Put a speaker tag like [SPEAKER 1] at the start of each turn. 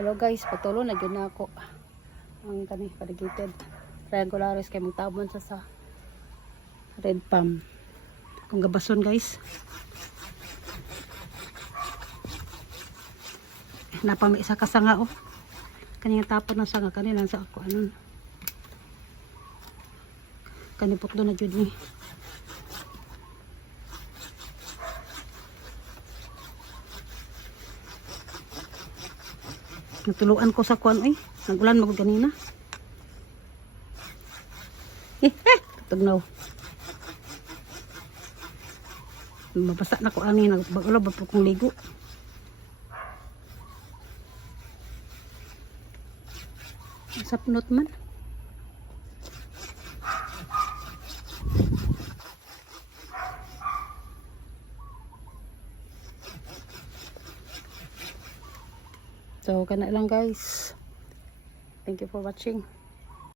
[SPEAKER 1] Hello guys, patulo na gyud na ako. Ang kani variegated triangularis kay magtabon sa sa red palm. Kung gabason guys. Napami isa ka sanga oh. Kanyang tapon ng sanga kanina sa ako ano. Kanipot do na jud ni. Natuluan ko sa kuan oy. Nagulan mo ganina. Eh, eh, tugnaw. Mabasa na ko ani nagbagulo ba kong ligo. Sapnot man. So, kana lang guys. Thank you for watching.